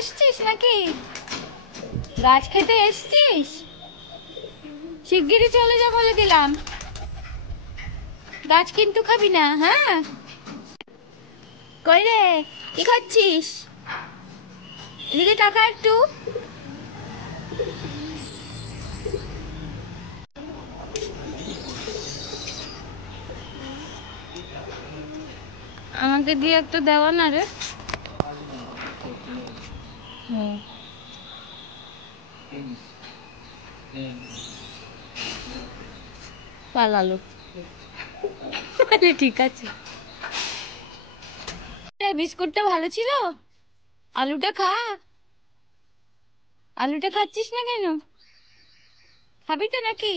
এসছিস নাকি? গাছ খেতে এসছিস? শিগগিরই চলে যা বলে দিলাম। গাছ কিন্তু খাবি না, হ্যাঁ? কই রে, কি খাচ্ছিস? এদিকে টাকা একটু। আমাকে দিয়ে একটু দেওয়া না রে। পালালো। ঠিক আছে। বিস্কুটটা ভালো ছিল, আলুটা খা। আলুটা খাচ্ছিস না কেন? খাবি তো নাকি?